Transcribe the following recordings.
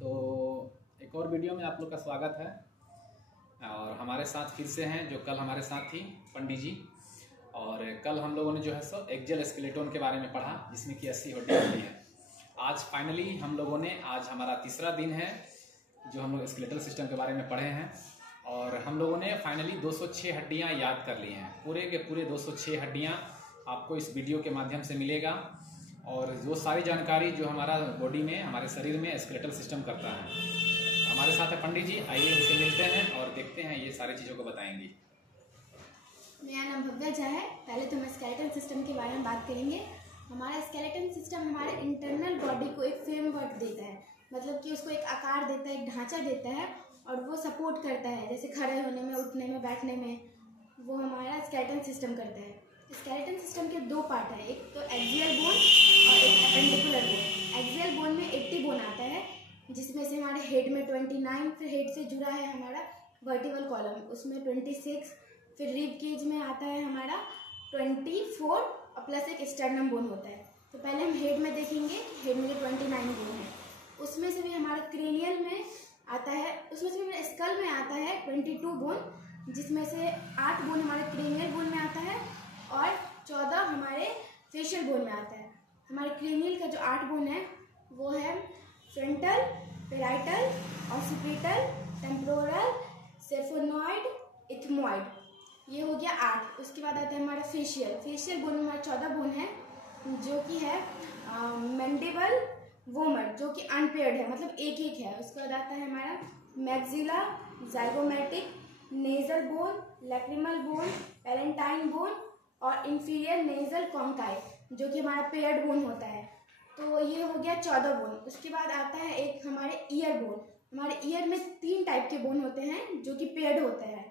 तो एक और वीडियो में आप लोग का स्वागत है। और हमारे साथ फिर से हैं जो कल हमारे साथ थी पंडित जी। और कल हम लोगों ने जो है सो एक्जेल स्केलेटन के बारे में पढ़ा, जिसमें कि 80 हड्डियाँ होती है। आज फाइनली हम लोगों ने, आज हमारा तीसरा दिन है जो हम लोग स्केलेटल सिस्टम के बारे में पढ़े हैं। और हम लोगों ने फाइनली 206 हड्डियाँ याद कर ली हैं। पूरे के पूरे 206 हड्डियाँ आपको इस वीडियो के माध्यम से मिलेगा। और वो सारी जानकारी जो हमारा बॉडी में, हमारे शरीर में स्केलेटल सिस्टम करता है। हमारे साथ है पंडित जी, आइए इनसे मिलते हैं और देखते हैं ये सारी चीज़ों को बताएंगे। मेरा नाम भव्या झा है। पहले तो हम स्केलेटल सिस्टम के बारे में बात करेंगे। हमारा स्केलेटल सिस्टम हमारे इंटरनल बॉडी को एक फ्रेमवर्क देता है, मतलब कि उसको एक आकार देता है, एक ढांचा देता है और वो सपोर्ट करता है, जैसे खड़े होने में, उठने में, बैठने में, वो हमारा स्केलेटल सिस्टम करता है। स्केलेटल सिस्टम के दो पार्ट है, एक तो एक्सियल बोन और एक एपेंडिकुलर बोन। एक्सियल बोन में 80 बोन आता है, जिसमें से हमारे हेड में 29, फिर हेड से जुड़ा है हमारा वर्टिकल कॉलम, उसमें 26, फिर रिब केज में आता है हमारा 24 और प्लस एक स्टर्नम बोन होता है। तो पहले हम हेड में देखेंगे। हेड में 29 बोन है, उसमें से भी हमारा क्रेनियल में आता है, उसमें से भी हमारे स्कल में आता है 22 बोन, जिसमें से 8 बोन हमारे क्रेनियल बोन में आता है और 14 हमारे फेशियल बोन में आता है। हमारे क्रेनियल का जो 8 बोन है वो है frontal, parietal, occipital, temporal, sphenoid, ethmoid. ये हो गया 8। उसके बाद आता है हमारा फेशियल बोन में हमारा 14 बोन है, जो कि है मैंडिबल, वोमर, जो कि अनपेयर्ड है, मतलब एक एक है। उसके बाद आता है हमारा maxilla, zygomatic, nasal bone, lacrimal bone, palatine bone और इंफीरियर नेजल कॉन्काई, जो कि हमारा पेयर्ड बोन होता है। तो ये हो गया 14 बोन। उसके बाद आता है एक हमारे ईयर बोन। हमारे ईयर में 3 टाइप के बोन होते हैं जो कि पेयर्ड होते हैं,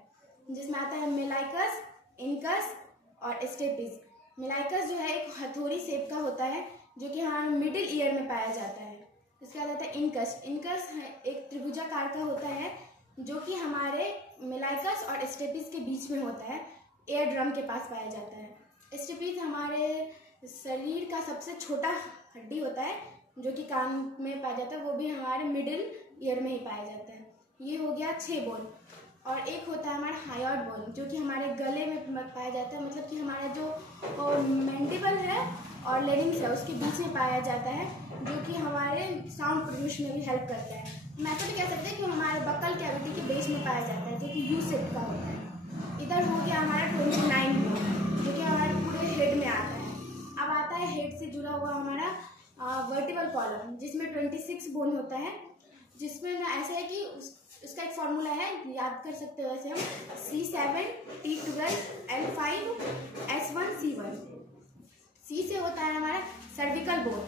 जिसमें आता है मेलाइकस, इनकस और स्टेपिस। मेलाइकस जो है एक हथौड़ी शेप का होता है, जो कि हमारे मिडिल ईयर में पाया जाता है। इसके बाद आता है इनकस। इनकस एक त्रिभुजाकार का होता है, जो कि हमारे मेलाइकस और स्टेपिस के बीच में होता है, एयर ड्रम के पास पाया जाता है। स्टेपिस हमारे शरीर का सबसे छोटा हड्डी होता है, जो कि कान में पाया जाता है, वो भी हमारे मिडिल ईयर में ही पाया जाता है। ये हो गया 6 बोन। और एक होता है हमारा हायोइड बोन, जो कि हमारे गले में पाया जाता है, मतलब कि हमारा जो मैंडिबल है और लेरिंग्स है उसके बीच में पाया जाता है, जो कि हमारे साउंड प्रोड्यूस में भी हेल्प करता है। हम ऐसा भी कह सकते हैं कि हमारे बकल कैविटी के बेस में पाया जाता है, जो कि यू शेप का होता है। इधर हो गया हमारा 29 बोन, जो कि हमारे पूरे हेड में आता है। अब आता है हेड से जुड़ा हुआ हमारा वर्टिकल कॉलम, जिसमें 26 बोन होता है, जिसमें ना ऐसा है कि उसका एक फॉर्मूला है, याद कर सकते हो वैसे हम, C7, T12, L5, S1, C1। C से होता है हमारा सर्विकल बोन,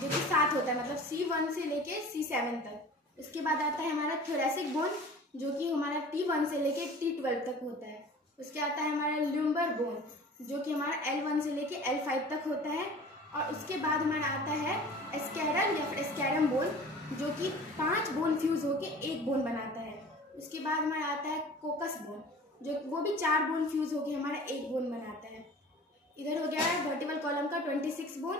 जो कि 7 होता है, मतलब C1 से लेके C7 तक। उसके बाद आता है हमारा थोरेसिक बोन, जो कि हमारा T1 से लेके T12 तक होता है। उसके आता है हमारा ल्यूम्बर बोन, जो कि हमारा L1 से लेके L5 तक होता है। और उसके बाद हमारा आता है स्कैरल या फिर स्कैरम बोन, जो कि 5 बोन फ्यूज होके एक बोन बनाता है। उसके बाद हमारा आता है कोकस बोन, जो वो भी 4 बोन फ्यूज होके हमारा एक बोन बनाता है। इधर हो गया है वर्टिकल कॉलम का 26 बोन।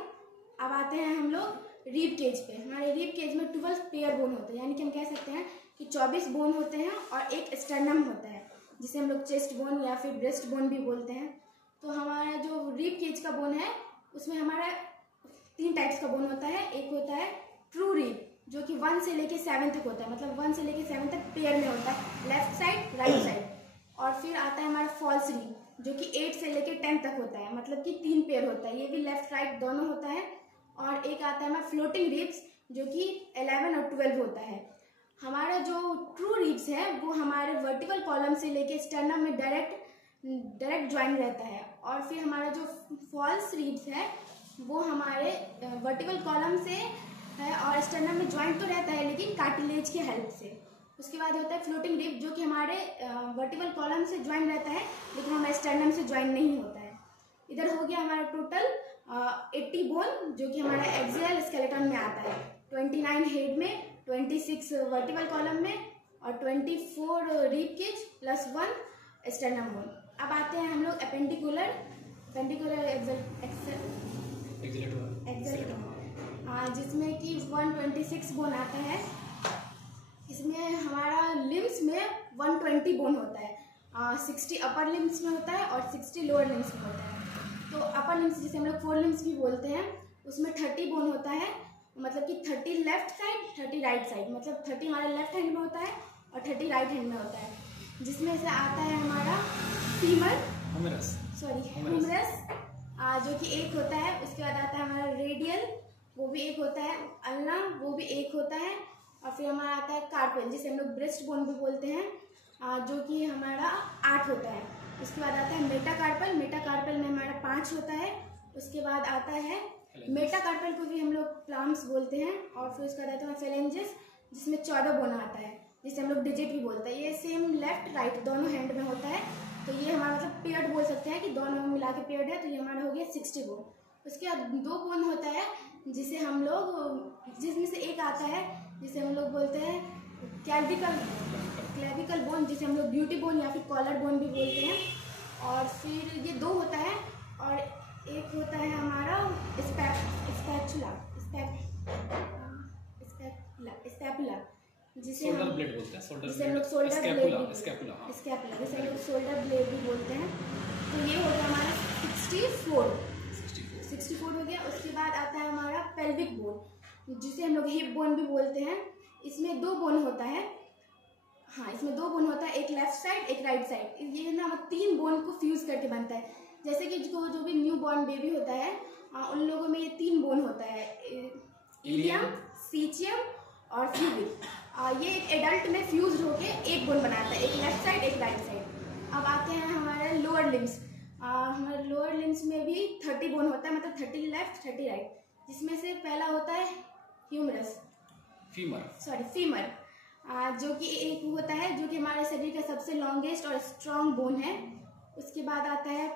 अब आते हैं हम लोग रिब केज पे। हमारे रिब केज में 12 पेयर बोन होते हैं, यानी कि हम कह सकते हैं कि 24 बोन होते हैं और एक स्टर्नम होता है, जिसे हम लोग चेस्ट बोन या फिर ब्रेस्ट बोन भी बोलते हैं। तो हमारा जो रिब केज का बोन है, उसमें हमारा 3 टाइप्स का बोन होता है। एक होता है ट्रू रिब, जो कि 1 से लेके 7 तक होता है, मतलब 1 से लेके 7 तक पेयर में होता है, लेफ्ट साइड, राइट साइड। और फिर आता है हमारा फॉल्स रिब, जो कि 8 से लेके 10 तक होता है, मतलब कि 3 पेयर होता है, ये भी लेफ्ट राइट दोनों होता है। और एक आता है हमारा फ्लोटिंग रिब्स, जो कि 11 और 12 होता है। हमारा जो ट्रू रिब्स है वो हमारे वर्टिकल कॉलम से लेके स्टर्नम में डायरेक्ट ज्वाइन रहता है। और फिर हमारा जो फॉल्स रिब्स है वो हमारे वर्टिकल कॉलम से है और स्टर्नम में ज्वाइंट तो रहता है, लेकिन कार्टिलेज की हेल्प से। उसके बाद होता है फ्लोटिंग रिब, जो कि हमारे वर्टिकल कॉलम से ज्वाइन रहता है, लेकिन हमारे स्टर्नम से ज्वाइन नहीं होता है। इधर हो गया हमारा टोटल 80 बोन, जो कि हमारा एक्सियल स्केलेटन में आता है। 29 हेड में, 26 वर्टिकल कॉलम में और 24 rib cage plus 1 sternum bone. अब आते हैं हम लोग एपेंडिकुलर जिसमें कि 126 बोन आता है। इसमें हमारा लिम्स में 120 बोन होता है। 60 अपर लिम्स में होता है और 60 लोअर लिम्स में होता है। तो अपर लिम्स जिसे हम लोग 4 लिम्स भी बोलते हैं, उसमें 30 बोन होता है, मतलब कि 30 लेफ्ट साइड 30 राइट साइड, मतलब 30 हमारे लेफ्ट हैंड में होता है और 30 राइट हैंड में होता है। जिसमें से आता है हमारा फीमर ह्यूमरस, जो कि एक होता है। उसके बाद आता है हमारा रेडियल, वो भी एक होता है। अल्ना, वो भी एक होता है। और फिर हमारा आता है कार्पल, जिसे हम लोग ब्रेस्ट बोन भी बोलते हैं, जो कि हमारा 8 होता है। उसके बाद आता है मेटाकार्पल में हमारा 5 होता है। उसके बाद आता है मेटाकार्पल को भी हम लोग प्लाम्स बोलते हैं। और फिर उसके बाद आता है फेलेंजेस, जिसमें 14 बोन आता है, जिसे हम लोग डिजिट भी बोलते हैं। ये सेम लेफ्ट राइट दोनों हैंड में होता है। तो ये हमारा मतलब पेयर्ड बोल सकते हैं कि दोनों मिला के पेयर्ड है। तो ये हमारा हो गया 60 बोन। उसके बाद 2 बोन होता है, जिसे हम लोग, जिसमें से एक आता है जिसे हम लोग बोलते हैं क्लेविकल बोन, जिसे हम लोग ब्यूटी बोन या फिर कॉलर बोन भी बोलते हैं। और फिर ये 2 होता है। और एक होता है हमारा स्पैपुला, जिसे हम लोग शोल्डर ब्लेड भी बोलते हैं। तो ये हो गया हमारा 64 हो गया। उसके बाद आता है हमारा पेल्विक बोन, जिसे हम लोग हिप बोन भी बोलते हैं। इसमें 2 बोन होता है। इसमें 2 बोन होता है, एक लेफ्ट साइड एक राइट साइड। ये ना 3 बोन को फ्यूज करके बनता है। जैसे कि जो भी न्यू बॉर्न बेबी होता है, उन लोगों में ये 3 बोन होता है, इलियम, सीचियम और फ्यूबिल। ये एक एडल्ट में फ्यूज होके एक बोन बनाता है, एक लेफ्ट साइड एक राइट साइड। अब आते हैं हमारे लोअर लिम्स। हमारे लोअर लिम्स में भी 30 बोन होता है, मतलब 30 लेफ्ट 30 राइट। जिसमें से पहला होता है फीमर, जो कि एक होता है, जो कि हमारे शरीर का सबसे लॉन्गेस्ट और स्ट्रॉन्ग बोन है। उसके बाद आता है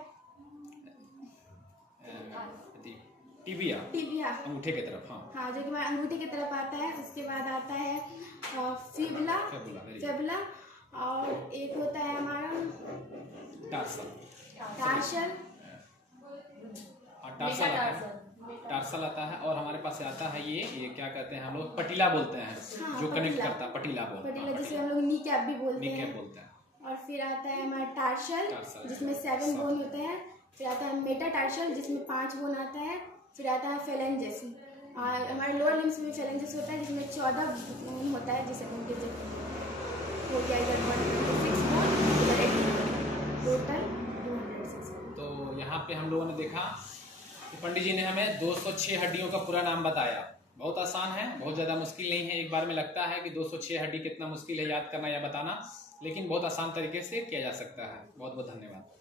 टिबिया अंगूठे की तरफ, जो कि हमारे अंगूठे की तरफ आता है। उसके बाद आता है फेबुला, और एक होता है हमारा टार्सल आता है। और हमारे पास आता है ये क्या कहते हैं हम लोग, पटीला बोलते हैं, जो कनेक्ट करता है, पटीला जिसे हम लोग नी कैप भी बोलते हैं। और फिर आता है हमारा टार्सल, जिसमें 7 बोन होते हैं। फिर आता है मेटाटार्सल, जिसमें 5 बोन आता है। फिर आता है फेलेंजेस, हमारे लोअर लिम्स में फेलेंजेस होता है, जिसमें 14 बोन होता है, जिसे हम डिजिट हो गया इधर 126 बोन, टोटल 206। तो यहाँ पे हम लोगों ने देखा कि पंडित जी ने हमें 206 हड्डियों का पूरा नाम बताया। बहुत आसान है, बहुत ज़्यादा मुश्किल नहीं है। एक बार में लगता है कि 206 हड्डी कितना मुश्किल है याद करना या बताना, लेकिन बहुत आसान तरीके से किया जा सकता है। बहुत बहुत धन्यवाद।